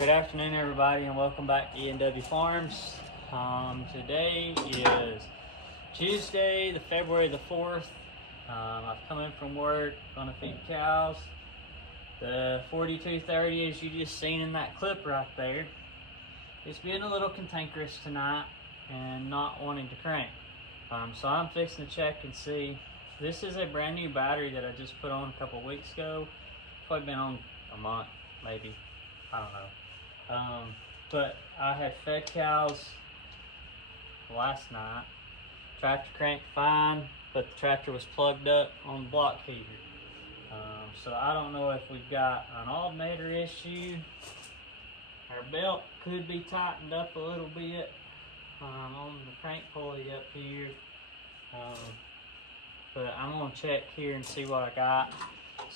Good afternoon, everybody, and welcome back to E&W Farms. Today is Tuesday, February the 4th. I've come in from work, gonna feed cows. The 4230, as you just seen in that clip right there, it's being a little cantankerous tonight and not wanting to crank. So I'm fixing to check and see. This is a brand new battery that I just put on a couple weeks ago. It's probably been on a month, maybe. I don't know. But I had fed cows last night. Tractor cranked fine, but the tractor was plugged up on the block heater. So I don't know if we've got an alternator issue. Our belt could be tightened up a little bit on the crank pulley up here. But I'm gonna check here and see what I got.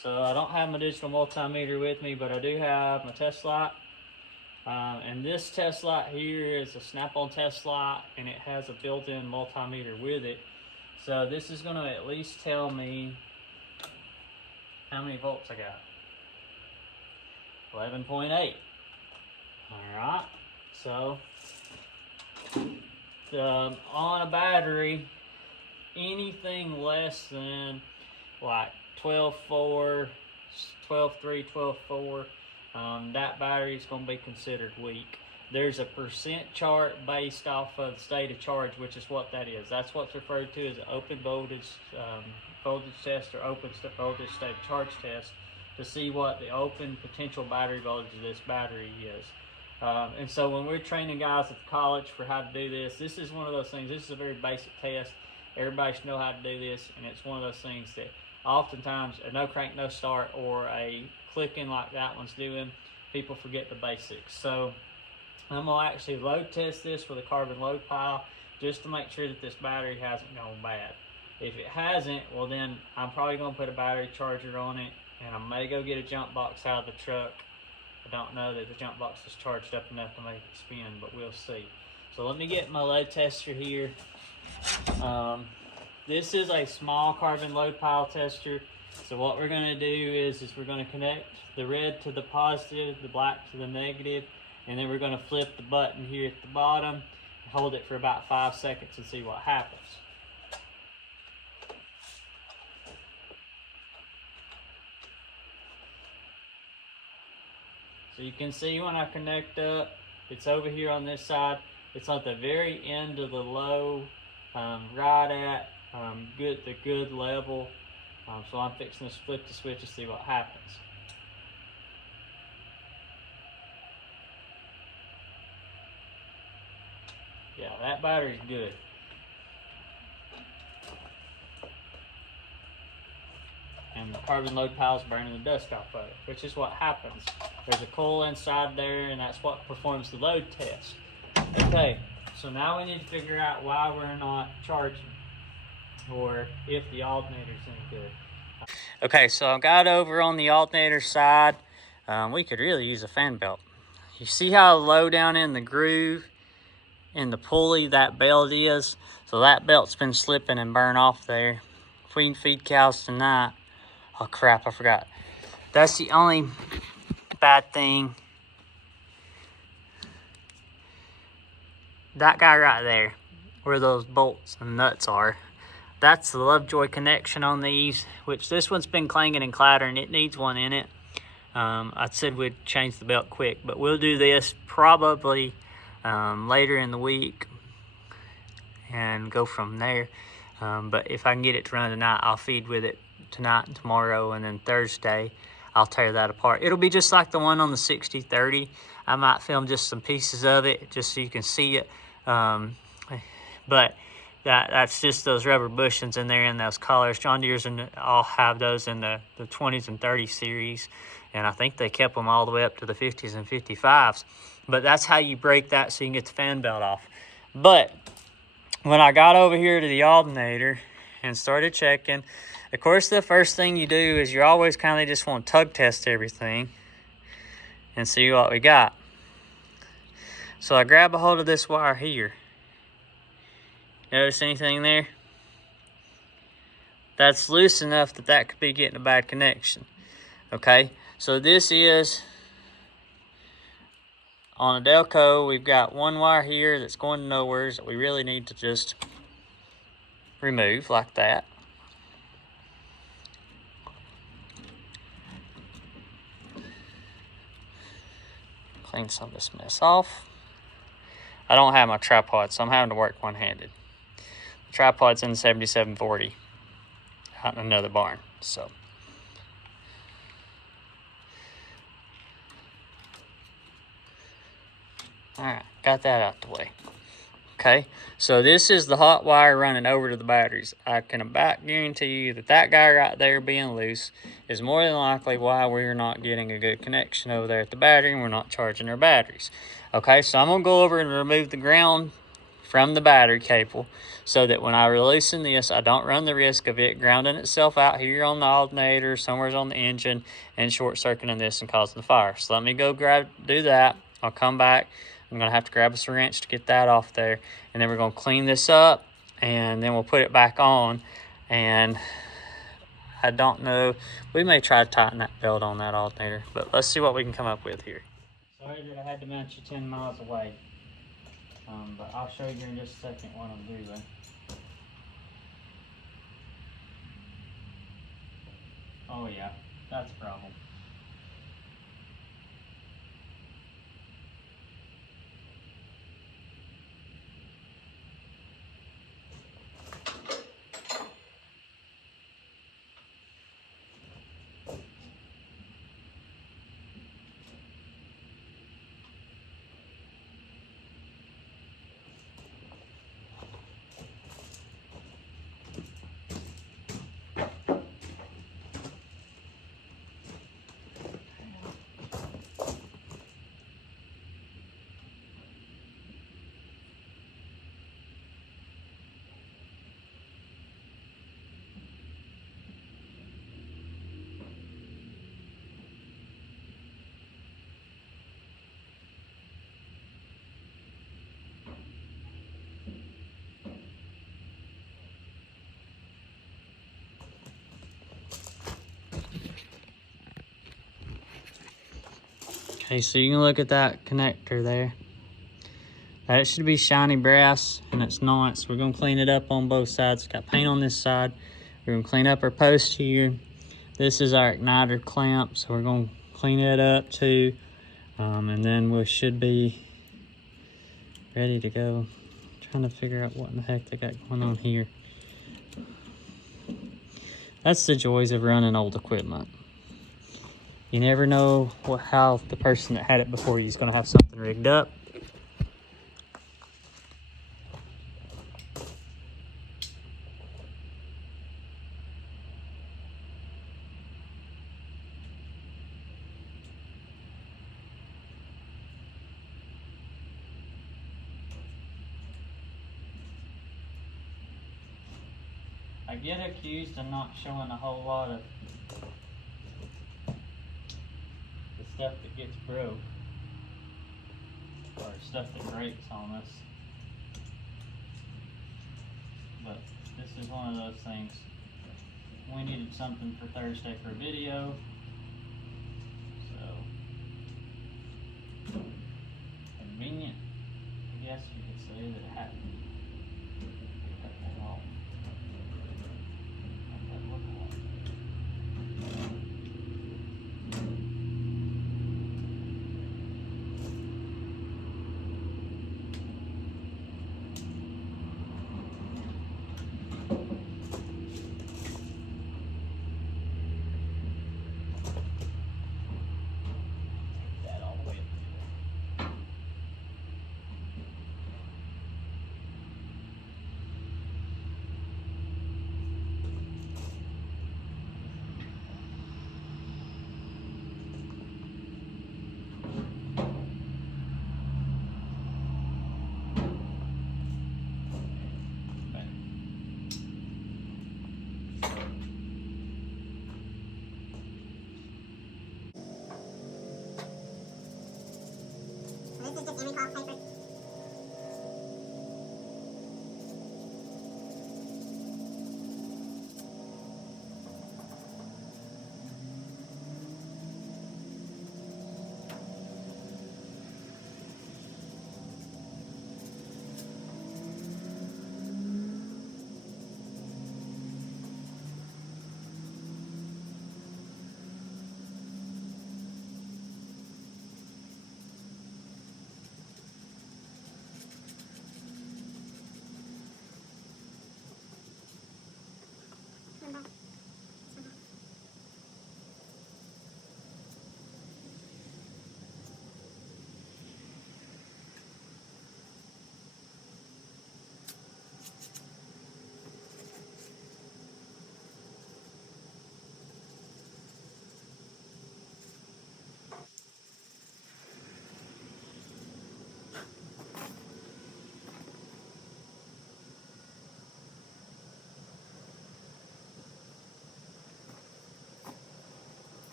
So I don't have my digital multimeter with me, but I do have my test light. And this test light here is a snap-on test light, and it has a built-in multimeter with it. So this is going to at least tell me how many volts I got. 11.8. Alright, so on a battery, anything less than like 12.4, 12.3, 12.4, that battery is going to be considered weak. There's a percent chart based off of the state of charge, which is what that is. That's what's referred to as an open voltage test or open voltage state of charge test to see what the open potential battery voltage of this battery is. And so when we're training guys at the college for how to do this, this is one of those things. This is a very basic test. Everybody should know how to do this, and it's one of those things that oftentimes a no crank, no start, or a clicking like that one's doing, people forget the basics. So I'm going to actually load test this with a carbon load pile just to make sure that this battery hasn't gone bad. If it hasn't, well then I'm probably going to put a battery charger on it, and I may go get a jump box out of the truck. I don't know that the jump box is charged up enough to make it spin, but we'll see. So let me get my load tester here. This is a small carbon load pile tester. So what we're going to do is we're going to connect the red to the positive, the black to the negative, and then we're going to flip the button here at the bottom, hold it for about 5 seconds and see what happens. So you can see when I connect up, it's over here on this side. It's at the very end of the low, right at the good level. So I'm fixing to flip the switch to see what happens. Yeah, that battery's good. And the carbon load pile's burning the dust off of it, which is what happens. There's a coil inside there, and that's what performs the load test. Okay, so now we need to figure out why we're not charging, or if the alternator's any good. Okay, so I got over on the alternator side. We could really use a fan belt. You see how low down in the groove in the pulley that belt is? So that belt's been slipping and burn off there. If we can feed cows tonight, oh crap, I forgot. That's the only bad thing. That guy right there, where those bolts and nuts are, that's the Lovejoy connection on these, which this one's been clanging and clattering. It needs one in it. I said we'd change the belt quick, but we'll do this probably later in the week and go from there. But if I can get it to run tonight, I'll feed with it tonight and tomorrow, and then Thursday I'll tear that apart. It'll be just like the one on the 6030. I might film just some pieces of it just so you can see it. But that's just those rubber bushings in there in those collars. John Deere's all have those in the 20s and 30s series, and I think they kept them all the way up to the 50s and 55s. But that's how you break that so you can get the fan belt off. But when I got over here to the alternator and started checking, of course the first thing you do is you always kind of just want to tug test everything and see what we got. So I grab a hold of this wire here. Notice anything there? That's loose enough that that could be getting a bad connection. Okay, so this is on a Delco, we've got one wire here that's going to nowheres that we really need to just remove like that. Clean some of this mess off. I don't have my tripod, so I'm having to work one-handed. The tripod's in the 7740 out in another barn, so. All right, got that out the way. Okay, so this is the hot wire running over to the batteries. I can about guarantee you that that guy right there being loose is more than likely why we're not getting a good connection over there at the battery and we're not charging our batteries. Okay, so I'm gonna go over and remove the ground from the battery cable so that when I loosen this, I don't run the risk of it grounding itself out here on the alternator, somewhere on the engine, and short circuiting this and causing the fire. So let me go do that. I'll come back. I'm gonna have to grab a wrench to get that off there, and then we're gonna clean this up, and then we'll put it back on. And I don't know, we may try to tighten that belt on that alternator, but let's see what we can come up with here. Sorry that I had to mount you 10 miles away, but I'll show you in just a second what I'm doing. Oh yeah, that's a problem. Okay, so you can look at that connector there. That should be shiny brass, and it's not, so we're gonna clean it up on both sides. It's got paint on this side. We're gonna clean up our post here. This is our igniter clamp, so we're gonna clean it up too. And then we should be ready to go. I'm trying to figure out what in the heck they got going on here. That's the joys of running old equipment. You never know how the person that had it before you is going to have something rigged up. I get accused of not showing a whole lot of the stuff that gets broke, or stuff that breaks on us. But this is one of those things. We needed something for Thursday for a video, so convenient, I guess you could say, that it happened. Cut that off.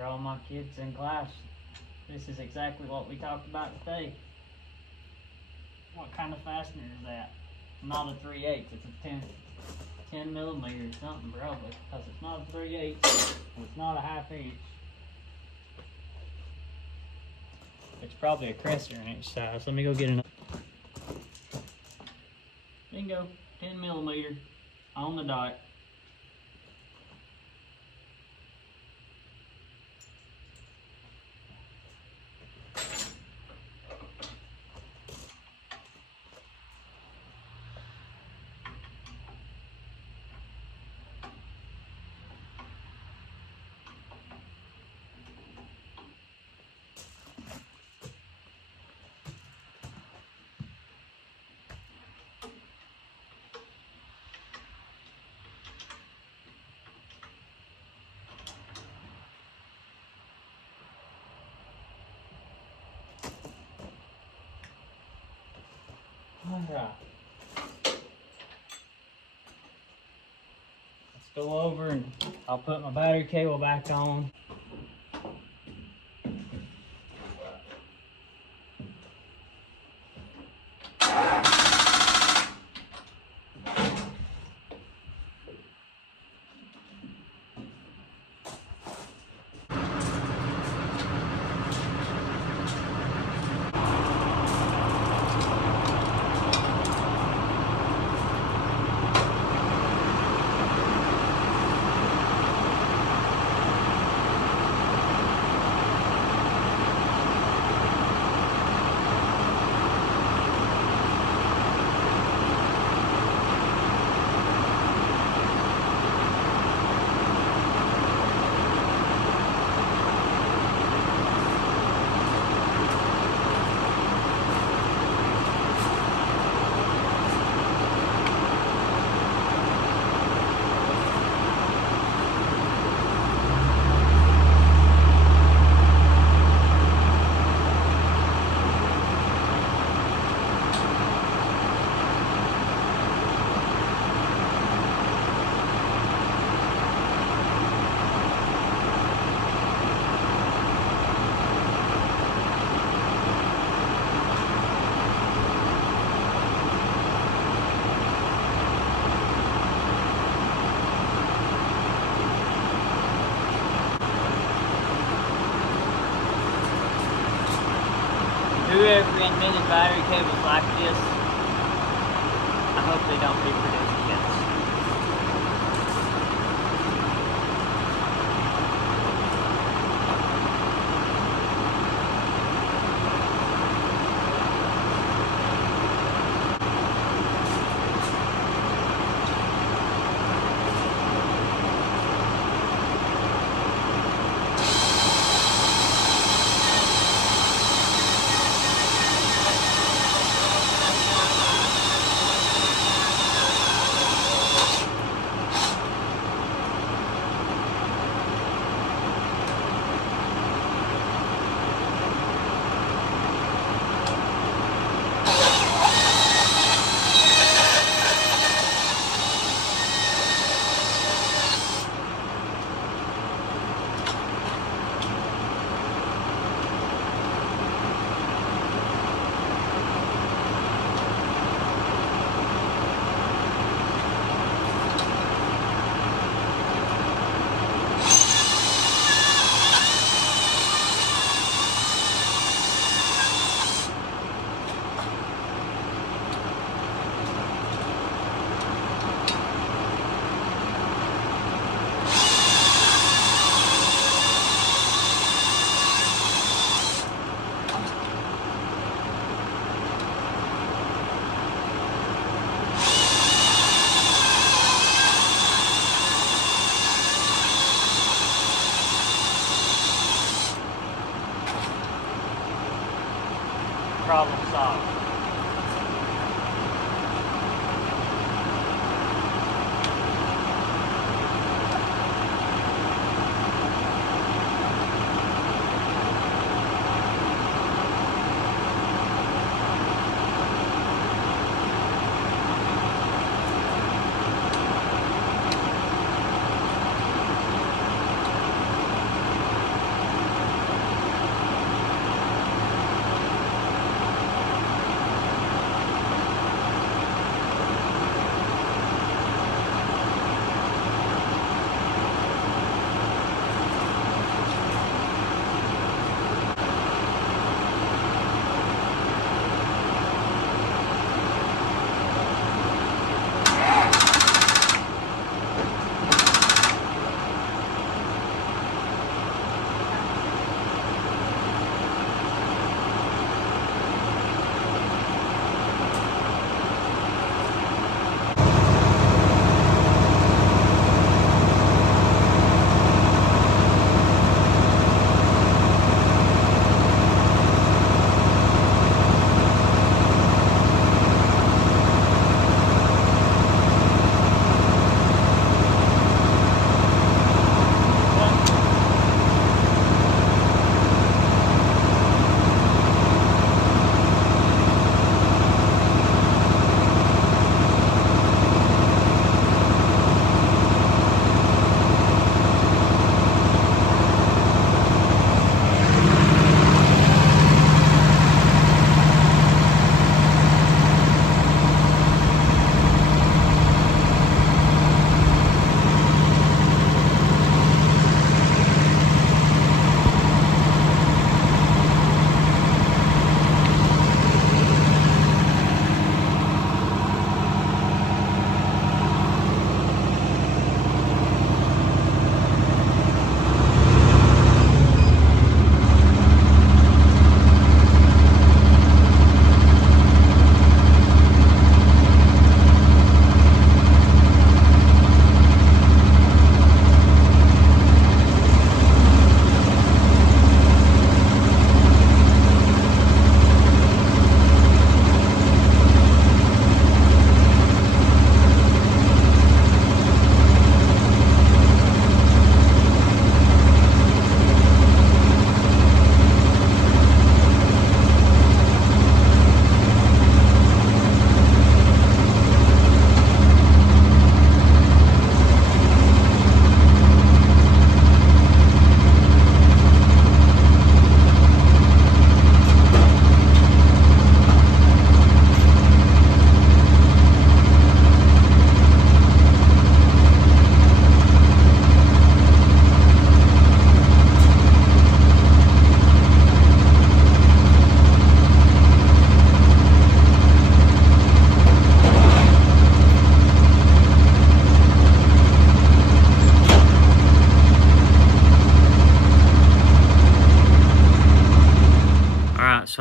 for all my kids in class. This is exactly what we talked about today. What kind of fastener is that? Not a 3/8, it's a 10 millimeter or something probably, because it's not a 3/8, and it's not a 1/2 inch. It's probably a 1/4 size. Let me go get another. Bingo, 10 millimeter on the dot. All right. Let's go over and I'll put my battery cable back on. Whoever invented battery cables like this, I hope they don't reproduce again.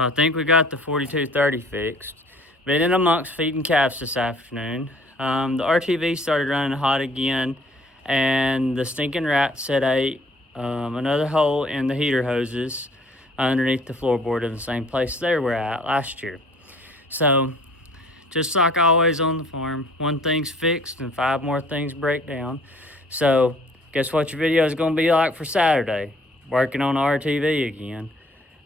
I think we got the 4230 fixed. Been in amongst feeding calves this afternoon. The RTV started running hot again, and the stinking rats had ate another hole in the heater hoses underneath the floorboard in the same place they were at last year. So, just like always on the farm, one thing's fixed and 5 more things break down. So, guess what your video is going to be like for Saturday? Working on the RTV again.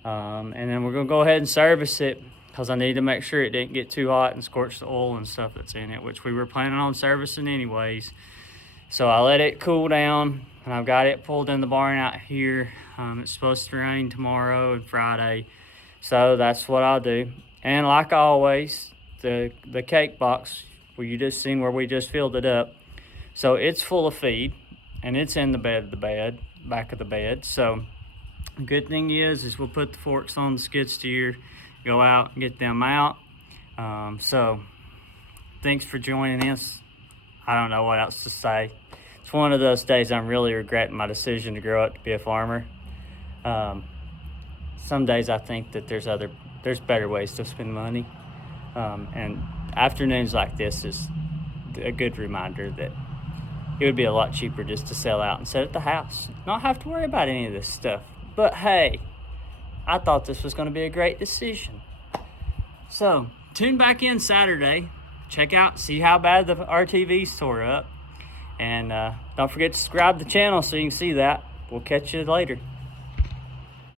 And then we're going to go ahead and service it, because I need to make sure it didn't get too hot and scorch the oil and stuff that's in it, which we were planning on servicing anyways. So I let it cool down, and I've got it pulled in the barn out here. It's supposed to rain tomorrow and Friday, so that's what I'll do. And like always, the cake box where you just seen where we just filled it up, so it's full of feed, and it's in the back of the bed. So the good thing is we'll put the forks on the skid steer, go out and get them out. So thanks for joining us. I don't know what else to say. It's one of those days I'm really regretting my decision to grow up to be a farmer. Some days I think that there's better ways to spend money. And afternoons like this is a good reminder that it would be a lot cheaper just to sell out and sit at the house, not have to worry about any of this stuff. But hey, I thought this was going to be a great decision. So tune back in Saturday, check out, see how bad the RTVs tore up, and don't forget to subscribe to the channel so you can see that. We'll catch you later.